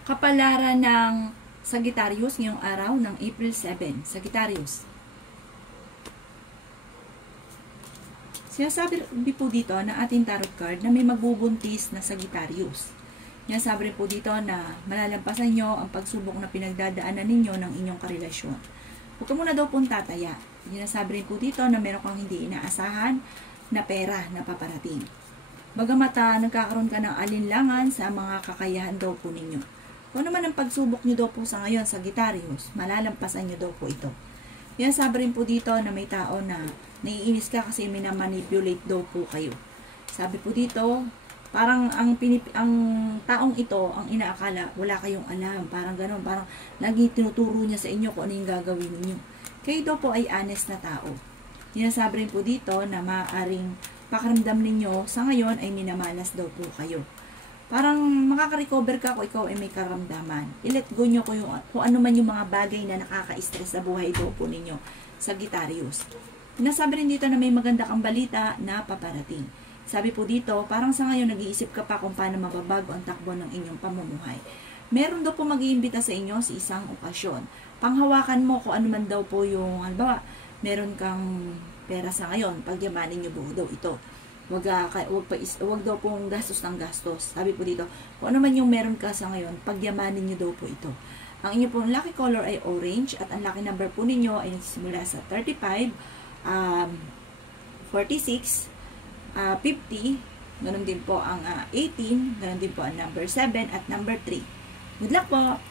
Kapalaran ng Sagittarius ngayong araw ng April 7. Sagittarius. Sinasabi po dito na ating tarot card na may magbubuntis na Sagittarius. Sinasabi rin po dito na malalampasan nyo ang pagsubok na pinagdadaanan ninyo ng inyong karelasyon. Huwag ka muna daw pong tataya. Sinasabi rin po dito na meron kang hindi inaasahan na pera na paparating. Bagamat nagkakaroon ka ng alinlangan sa mga kakayahan daw po ninyo. Kung naman ang pagsubok nyo daw po sa ngayon, Sagittarius, malalampasan nyo daw po ito. Sinasabi rin po dito na may tao na naiinis ka kasi minamanipulate daw po kayo. Sabi po dito, parang ang taong ito, ang inaakala, wala kayong alam. Parang gano'n, parang lagi tinuturo niya sa inyo kung ano yung gagawin ninyo. Kayo daw po ay honest na tao. Sinasabi rin po dito na maaaring pakiramdam ninyo sa ngayon ay minamalas daw po kayo. Parang makaka-recover ka kung ikaw ay may karamdaman. I-let go nyo kung ano man yung mga bagay na nakaka-stress sa buhay daw po ninyo, Sagittarius. Sinasabi rin dito na may maganda kang balita na paparating. Sabi po dito, parang sa ngayon nag-iisip ka pa kung paano mababago ang takbo ng inyong pamumuhay. Meron daw po mag-iimbita sa inyo sa isang okasyon. Panghawakan mo kung ano man daw po yung, halimbawa, meron kang pera sa ngayon, pagyamanin nyo daw ito. Wag daw pong gastos ng gastos. Sabi po dito, kung ano man yung meron ka sa ngayon, pagyamanin nyo daw po ito. Ang inyo pong lucky color ay orange at ang lucky number po ninyo ay nagsisimula sa 35, 46, 50, ganun din po ang 18, ganun din po ang number 7 at number 3. Good luck po!